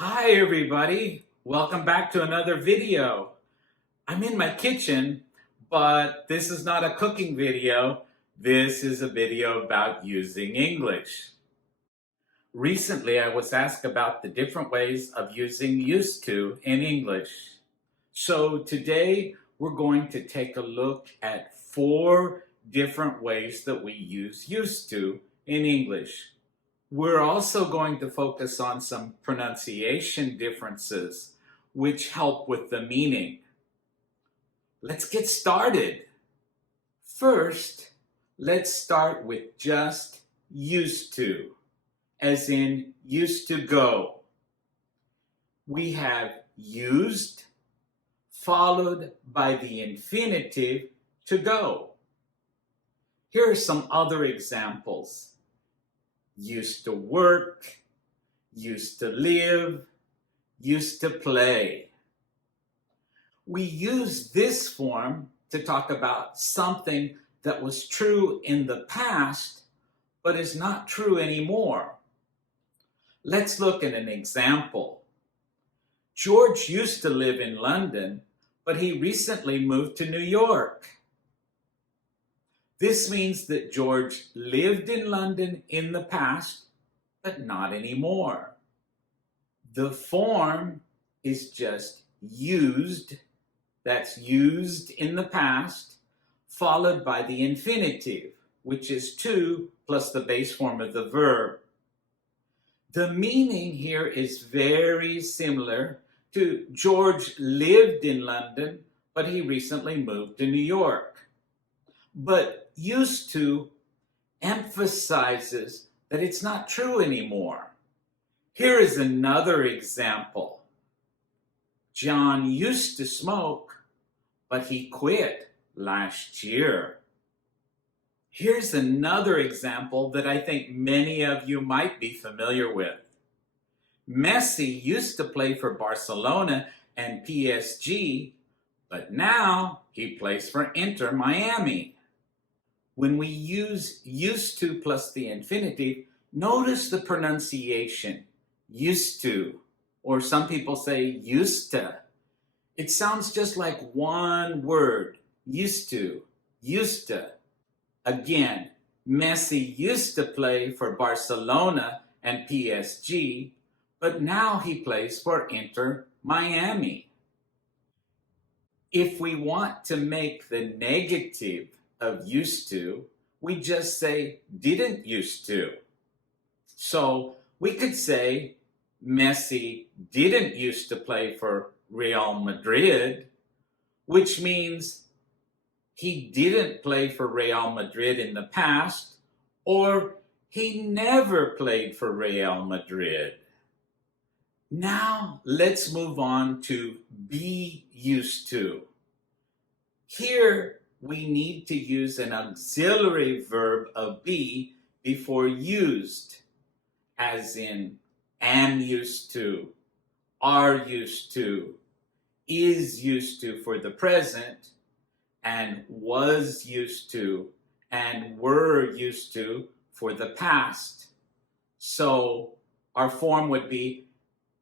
Hi everybody, welcome back to another video. I'm in my kitchen, but this is not a cooking video. This is a video about using English. Recently I was asked about the different ways of using used to in English. So today we're going to take a look at 4 different ways that we use used to in English. We're also going to focus on some pronunciation differences which help with the meaning. Let's get started. First, let's start with just used to, as in used to go. We have used followed by the infinitive to go. Here are some other examples. Used to work, used to live, used to play. We use this form to talk about something that was true in the past, but is not true anymore. Let's look at an example. George used to live in London, but he recently moved to New York. This means that George lived in London in the past, but not anymore. The form is just used, that's used in the past, followed by the infinitive, which is to plus the base form of the verb. The meaning here is very similar to George lived in London, but he recently moved to New York. But used to emphasizes that it's not true anymore. Here is another example. John used to smoke, but he quit last year. Here's another example that I think many of you might be familiar with. Messi used to play for Barcelona and PSG, but now he plays for Inter Miami. When we use used to plus the infinitive, notice the pronunciation, used to, or some people say used to. It sounds just like one word, used to, used to. Again, Messi used to play for Barcelona and PSG, but now he plays for Inter Miami. If we want to make the negative of used to, we just say didn't used to. So we could say Messi didn't used to play for Real Madrid, which means he didn't play for Real Madrid in the past, or he never played for Real Madrid. Now let's move on to be used to. Here we need to use an auxiliary verb of be before used, as in am used to, are used to, is used to for the present, and was used to, and were used to for the past. So our form would be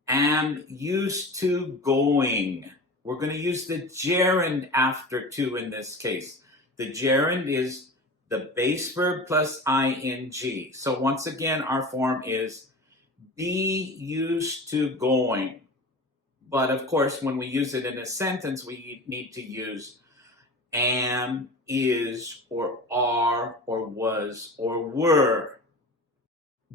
am used to going. We're going to use the gerund after to in this case. The gerund is the base verb plus ing. So once again, our form is be used to going. But of course, when we use it in a sentence, we need to use am, is, or are, or was, or were.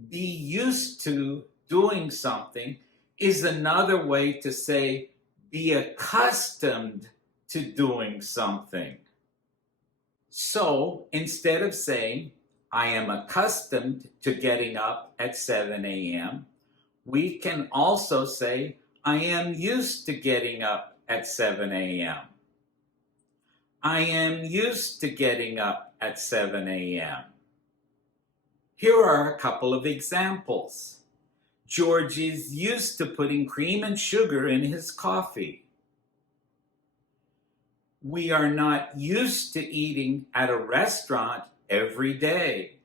Be used to doing something is another way to say be accustomed to doing something. So instead of saying I am accustomed to getting up at 7 a.m., we can also say I am used to getting up at 7 a.m. I am used to getting up at 7 a.m. Here are a couple of examples. George is used to putting cream and sugar in his coffee. We are not used to eating at a restaurant every day.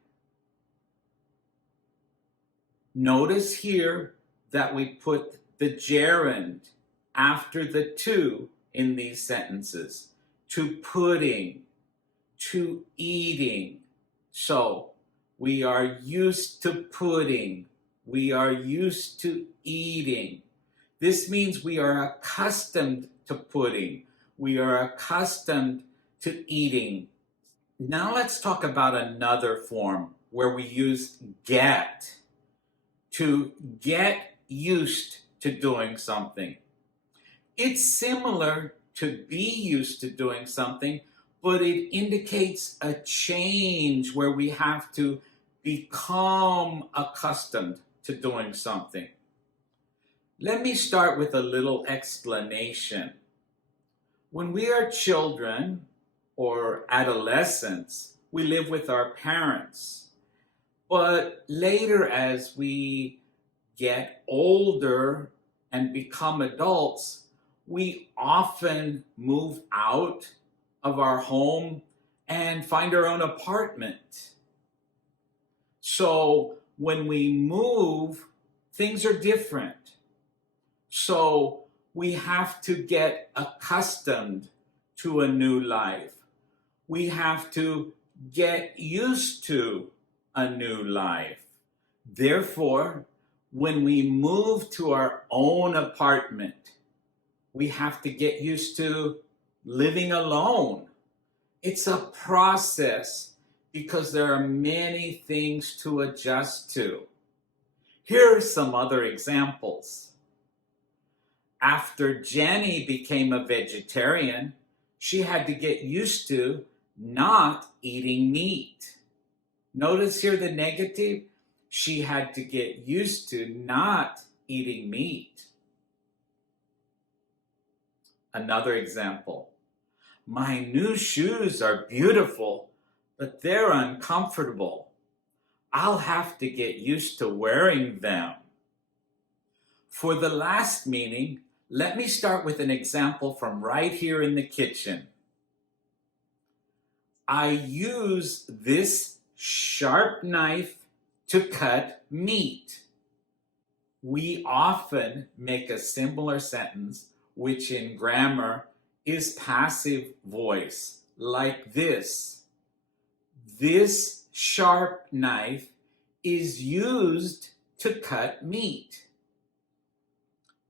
Notice here that we put the gerund after the to in these sentences. To pudding, to eating. So we are used to pudding. We are used to eating. This means we are accustomed to pudding. We are accustomed to eating. Now let's talk about another form where we use get. To get used to doing something. It's similar to be used to doing something, but it indicates a change where we have to become accustomed to doing something. Let me start with a little explanation. When we are children or adolescents, we live with our parents. But later, as we get older and become adults, we often move out of our home and find our own apartment. So when we move, things are different. So we have to get accustomed to a new life. We have to get used to a new life. Therefore, when we move to our own apartment, we have to get used to living alone. It's a process because there are many things to adjust to. Here are some other examples. After Jenny became a vegetarian, she had to get used to not eating meat. Notice here the negative. She had to get used to not eating meat. Another example. My new shoes are beautiful, but they're uncomfortable. I'll have to get used to wearing them. For the last meaning, let me start with an example from right here in the kitchen. I use this sharp knife to cut meat. We often make a similar sentence, which in grammar is passive voice, like this. This sharp knife is used to cut meat.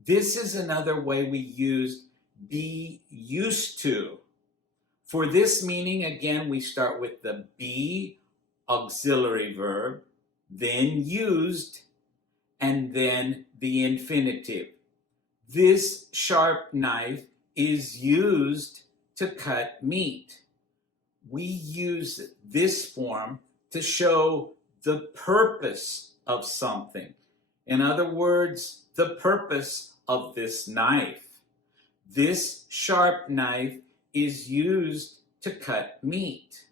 This is another way we use be used to. For this meaning, again, we start with the be auxiliary verb, then used, and then the infinitive. This sharp knife is used to cut meat. We use this form to show the purpose of something. In other words, the purpose of this knife. This sharp knife is used to cut meat.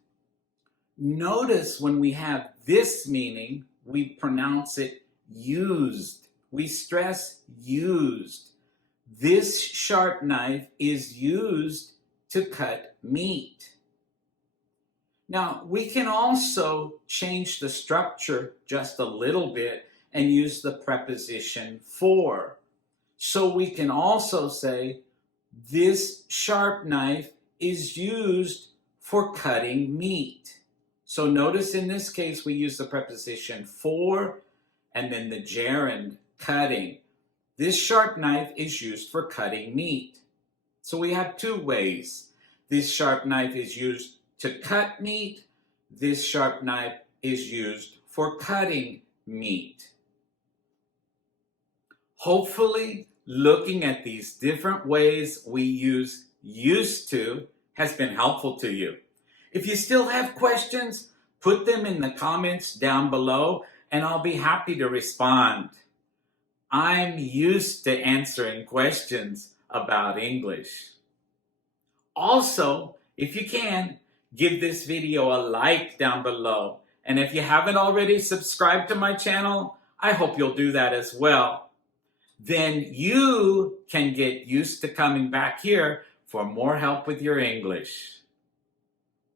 Notice when we have this meaning, we pronounce it used. We stress used. This sharp knife is used to cut meat. Now, we can also change the structure just a little bit and use the preposition for. So we can also say, this sharp knife is used for cutting meat. So notice in this case, we use the preposition for and then the gerund, cutting. This sharp knife is used for cutting meat. So we have two ways. This sharp knife is used to cut meat. This sharp knife is used for cutting meat. Hopefully, looking at these different ways we use used to has been helpful to you. If you still have questions, put them in the comments down below and I'll be happy to respond. I'm used to answering questions about English. Also, if you can, give this video a like down below. And if you haven't already subscribed to my channel, I hope you'll do that as well. Then you can get used to coming back here for more help with your English.